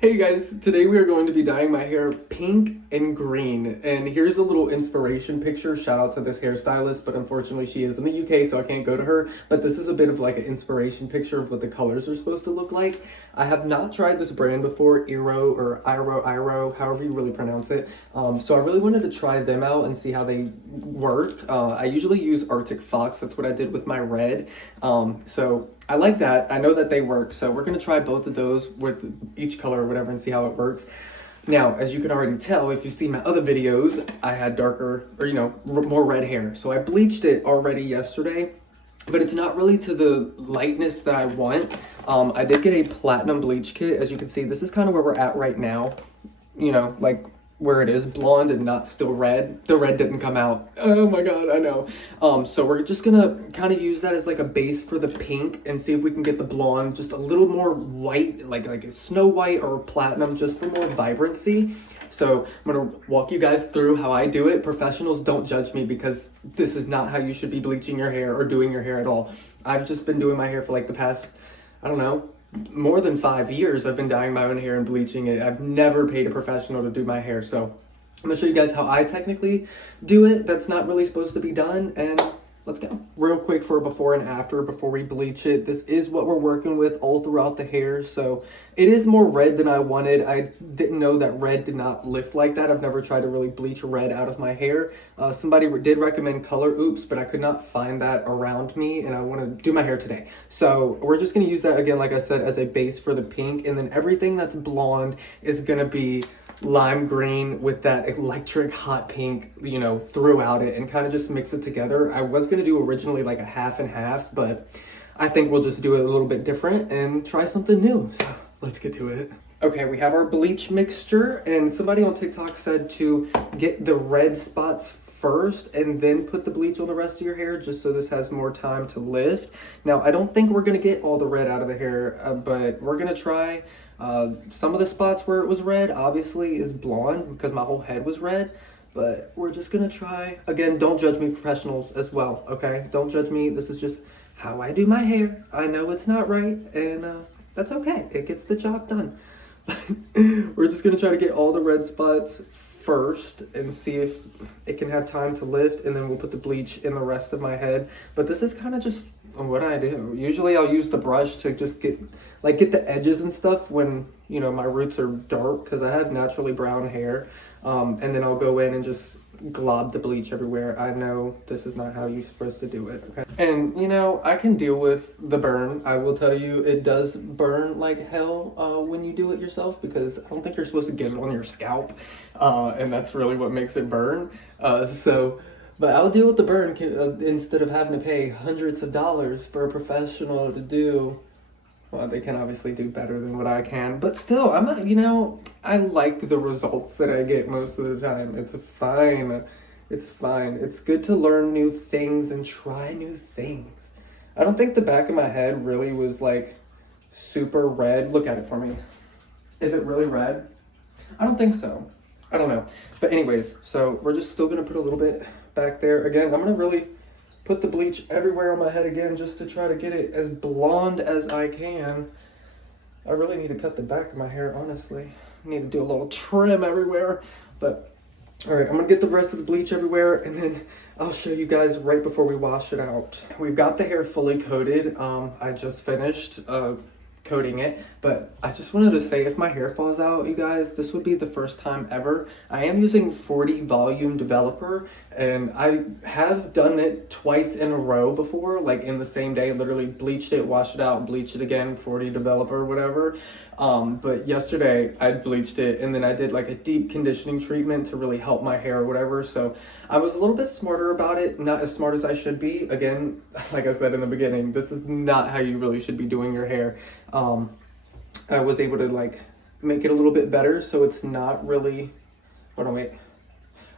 Hey guys, today we are going to be dyeing my hair pink and green. And here's a little inspiration picture. Shout out to this hairstylist, but unfortunately she is in the UK, so I can't go to her. But this is a bit of like an inspiration picture of what the colors are supposed to look like. I have not tried this brand before, Iro, however you really pronounce it. So I really wanted to try them out and see how they work. I usually use Arctic Fox. That's what I did with my red. So I like that. I know that they work. So we're going to try both of those with each color or whatever and see how it works. Now, as you can already tell, if you see my other videos, I had darker or, more red hair. So I bleached it already yesterday, but it's not really to the lightness that I want. I did get a platinum bleach kit. As you can see, this is kind of where we're at right now. Like where it is blonde and not still red. The red didn't come out. Oh my god, I know. So we're just gonna kind of use that as like a base for the pink and see if we can get the blonde just a little more white, like a snow white or platinum, just for more vibrancy. So I'm gonna walk you guys through how I do it. Professionals, don't judge me because this is not how you should be bleaching your hair or doing your hair at all. I've just been doing my hair for like the past, I don't know, more than 5 years. I've been dyeing my own hair and bleaching it. I've never paid a professional to do my hair. So I'm gonna show you guys how I technically do it. That's not really supposed to be done, and let's go. Real quick for a before and after before we bleach it. This is what we're working with all throughout the hair. So it is more red than I wanted. I didn't know that red did not lift like that. I've never tried to really bleach red out of my hair. Somebody did recommend Color Oops, but I could not find that around me, and I want to do my hair today. So we're just going to use that again, like I said, as a base for the pink, and then everything that's blonde is going to be lime green with that electric hot pink, throughout it, and kind of just mix it together. I was going to do originally like a half and half, but I think we'll just do it a little bit different and try something new. So let's get to it. Okay, we have our bleach mixture, and somebody on TikTok said to get the red spots first and then put the bleach on the rest of your hair, just so this has more time to lift. Now, I don't think we're gonna get all the red out of the hair, but we're gonna try. Some of the spots where it was red obviously is blonde because my whole head was red, but we're just gonna try. Again, don't judge me, professionals, as well, okay? Don't judge me. This is just how I do my hair. I know it's not right, and that's okay. It gets the job done. We're just gonna try to get all the red spots first and see if it can have time to lift, and then we'll put the bleach in the rest of my head. But this is kind of just what I do. Usually I'll use the brush to just get the edges and stuff when my roots are dark, because I have naturally brown hair, and then I'll go in and just glob the bleach everywhere. I know this is not how you're supposed to do it, okay? And I can deal with the burn. I will tell you, it does burn like hell when you do it yourself, because I don't think you're supposed to get it on your scalp, and that's really what makes it burn. But I'll deal with the burn instead of having to pay hundreds of dollars for a professional to do. Well, they can obviously do better than what I can, but still, I'm not, I like the results that I get most of the time. It's fine. It's fine. It's good to learn new things and try new things. I don't think the back of my head really was like super red. Look at it for me. Is it really red? I don't think so. I don't know. But anyways, so we're just still going to put a little bit back there. Again, I'm going to really put the bleach everywhere on my head again, just to try to get it as blonde as I can. I really need to cut the back of my hair, honestly. I need to do a little trim everywhere. But, all right, I'm going to get the rest of the bleach everywhere, and then I'll show you guys right before we wash it out. We've got the hair fully coated. I just finished coating it, but I just wanted to say, if my hair falls out, you guys, this would be the first time ever. I am using 40 volume developer, and I have done it twice in a row before, like in the same day. Literally bleached it, washed it out, bleached it again, 40 developer, whatever. But yesterday I bleached it, and then I did like a deep conditioning treatment to really help my hair or whatever. So I was a little bit smarter about it, not as smart as I should be. Again, like I said in the beginning, this is not how you really should be doing your hair. I was able to like make it a little bit better, so it's not really, hold on, wait.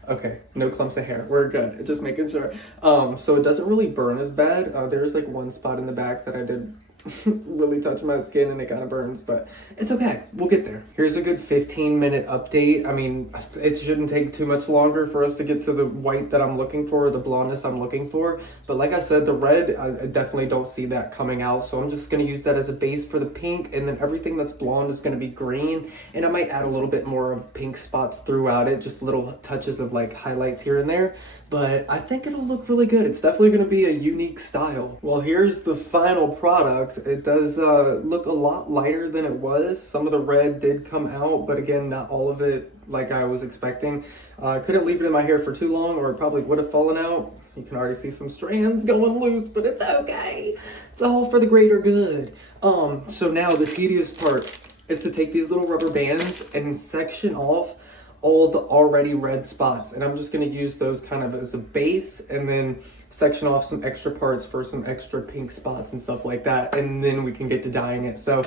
Okay, no clumps of hair. We're good. Just making sure. So it doesn't really burn as bad. There's like one spot in the back that I did really touch my skin and it kind of burns, but it's okay. We'll get there. Here's a good 15-minute update. I mean, it shouldn't take too much longer for us to get to the white that I'm looking for, the blondness I'm looking for. But like I said, the red, I definitely don't see that coming out. So I'm just going to use that as a base for the pink, and then everything that's blonde is going to be green. And I might add a little bit more of pink spots throughout it, just little touches of like highlights here and there. But I think it'll look really good. It's definitely going to be a unique style. Well, here's the final product. It does look a lot lighter than it was. Some of the red did come out, but again, not all of it like I was expecting. I couldn't leave it in my hair for too long or it probably would have fallen out. You can already see some strands going loose, but it's okay. It's all for the greater good. So now the tedious part is to take these little rubber bands and section off all the already red spots, and I'm just going to use those kind of as a base and then section off some extra parts for some extra pink spots and stuff like that, and then we can get to dyeing it. So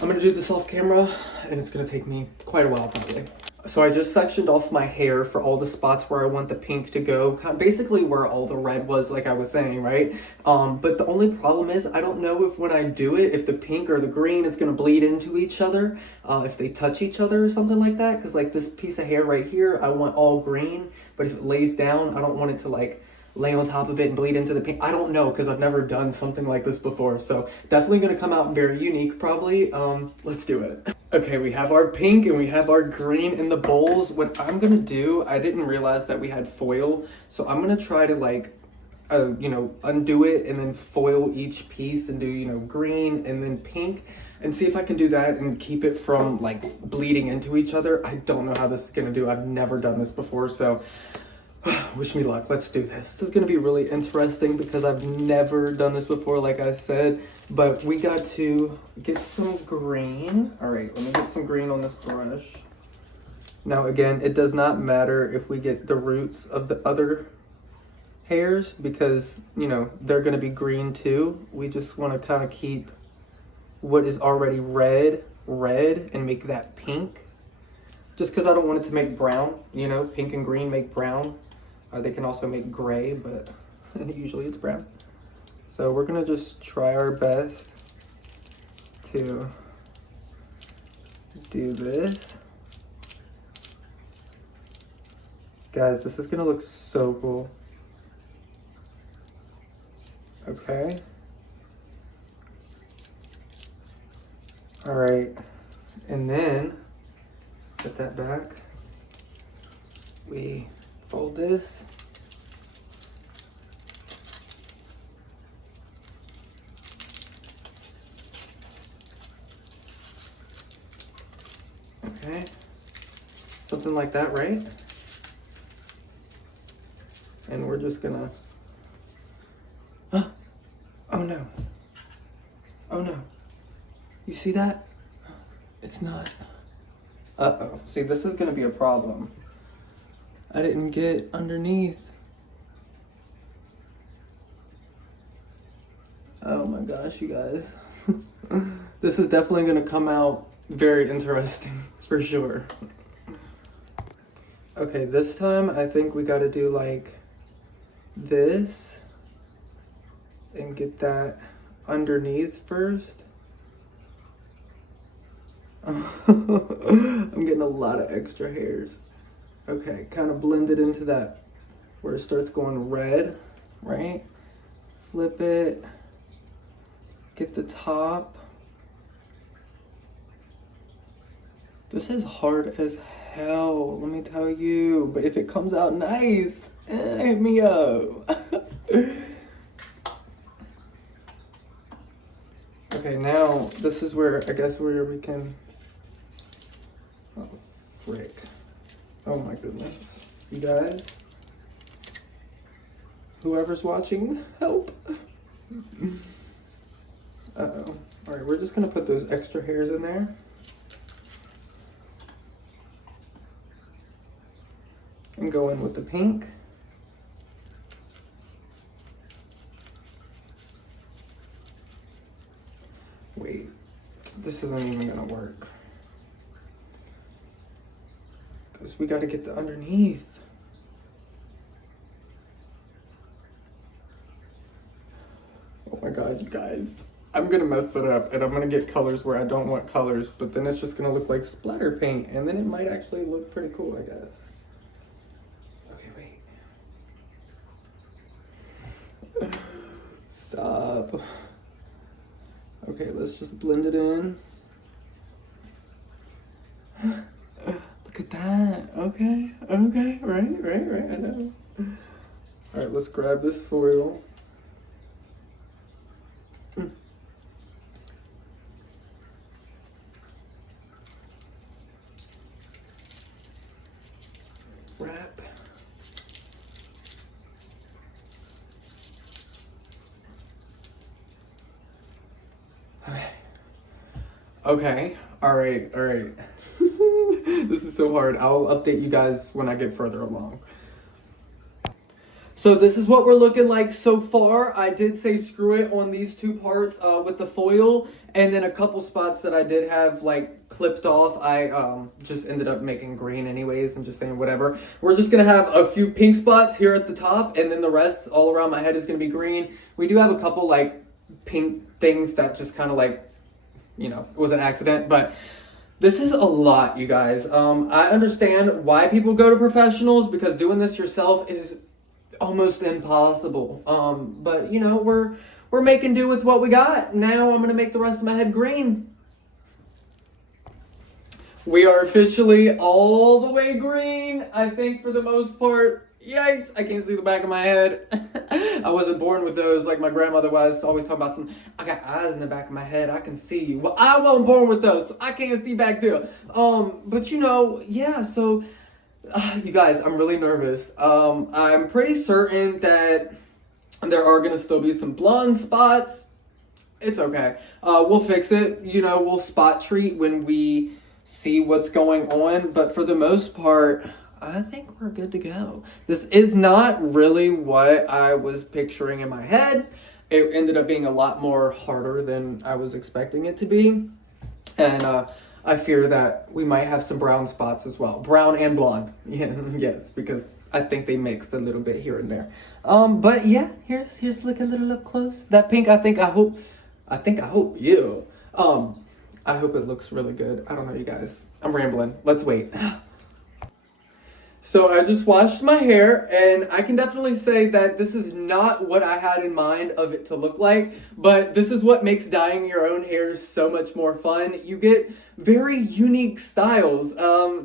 I'm going to do this off camera, and it's going to take me quite a while probably. So I just sectioned off my hair for all the spots where I want the pink to go, basically where all the red was, like I was saying, right? But the only problem is I don't know if when I do it, if the pink or the green is going to bleed into each other, if they touch each other or something like that. Because like this piece of hair right here, I want all green, but if it lays down, I don't want it to like lay on top of it and bleed into the pink. I don't know, because I've never done something like this before. So definitely going to come out very unique probably. Let's do it. Okay, we have our pink and we have our green in the bowls. What I'm going to do, I didn't realize that we had foil. So I'm going to try to like, undo it and then foil each piece and do, green and then pink, and see if I can do that and keep it from like bleeding into each other. I don't know how this is going to do. I've never done this before. So wish me luck. Let's do this. This is going to be really interesting because I've never done this before, like I said. But we got to get some green. All right, let me get some green on this brush. Now, again, it does not matter if we get the roots of the other hairs because, they're going to be green too. We just want to kind of keep what is already red and make that pink. Just because I don't want it to make brown, pink and green make brown. They can also make gray, but usually it's brown. So we're gonna just try our best to do this. Guys, this is gonna look so cool. Okay. All right, and then put that back. We fold this. Okay, something like that, right? And we're just gonna, oh no, oh no, you see that? It's not. Uh-oh, see, this is gonna be a problem. I didn't get underneath. Oh my gosh, you guys. This is definitely gonna come out very interesting, for sure. Okay, this time I think we gotta do like this and get that underneath first. I'm getting a lot of extra hairs. Okay, kind of blend it into that where it starts going red, right? Flip it, get the top. This is hard as hell, let me tell you, but if it comes out nice, hit me up. Okay, now this is where I guess where we can, oh frick. Oh my goodness. You guys? Whoever's watching, help. Uh-oh. Alright, we're just gonna put those extra hairs in there. And go in with the pink. Wait, this isn't even gonna work. Because we got to get the underneath. Oh my god, you guys. I'm gonna mess that up and I'm gonna get colors where I don't want colors, but then it's just gonna look like splatter paint and then it might actually look pretty cool, I guess. Okay, wait. Stop. Okay, let's just blend it in. Look at that. Okay, right, I know. Alright, let's grab this foil. Wrap. Okay. All right. This is so hard. I'll update you guys when I get further along. So this is what we're looking like so far. I did say screw it on these two parts with the foil, and then a couple spots that I did have like clipped off, I just ended up making green anyways and just saying whatever. We're just gonna have a few pink spots here at the top, and then the rest all around my head is gonna be green. We do have a couple like pink things that just kind of like, you know, it was an accident, but this is a lot, you guys. I understand why people go to professionals, because doing this yourself is almost impossible. But you know, we're making do with what we got. Now I'm gonna make the rest of my head green. We are officially all the way green, I think, for the most part. Yikes, I can't see the back of my head. I wasn't born with those like my grandmother was, always talking about I got eyes in the back of my head, I can see you. Well, I wasn't born with those, so I can't see back there. But you know, yeah, so you guys, I'm really nervous. I'm pretty certain that there are gonna still be some blonde spots. It's okay. We'll fix it. You know, we'll spot treat when we see what's going on. But for the most part, I think we're good to go. This is not really what I was picturing in my head. It ended up being a lot more harder than I was expecting it to be. And I fear that we might have some brown spots as well. Brown and blonde. Yeah, yes, because I think they mixed a little bit here and there. But yeah, here's look a little up close. That pink, I hope you. I hope it looks really good. I don't know, you guys. I'm rambling. Let's wait. So I just washed my hair, and I can definitely say that this is not what I had in mind of it to look like, but this is what makes dyeing your own hair so much more fun. You get very unique styles.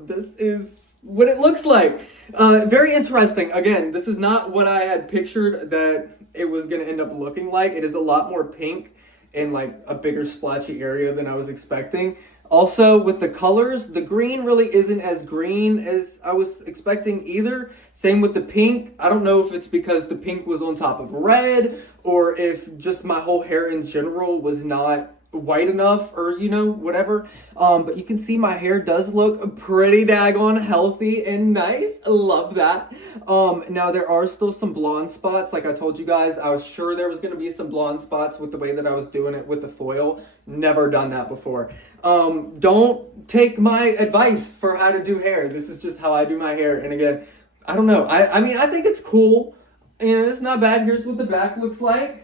This is what it looks like. Very interesting. Again, this is not what I had pictured that it was going to end up looking like. It is a lot more pink and like a bigger splotchy area than I was expecting. Also, with the colors, the green really isn't as green as I was expecting either. Same with the pink. I don't know if it's because the pink was on top of red, or if just my whole hair in general was not white enough, or you know, whatever. But you can see my hair does look pretty daggone healthy and nice. I love that. Now there are still some blonde spots. Like I told you guys, I was sure there was going to be some blonde spots with the way that I was doing it with the foil. Never done that before. Don't take my advice for how to do hair. This is just how I do my hair. And again, I don't know. I mean, I think it's cool. You know, it's not bad. Here's what the back looks like.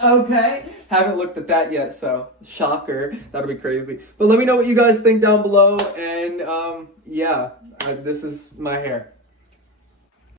Okay, haven't looked at that yet, so shocker. That'll be crazy. But let me know what you guys think down below, and yeah, this is my hair.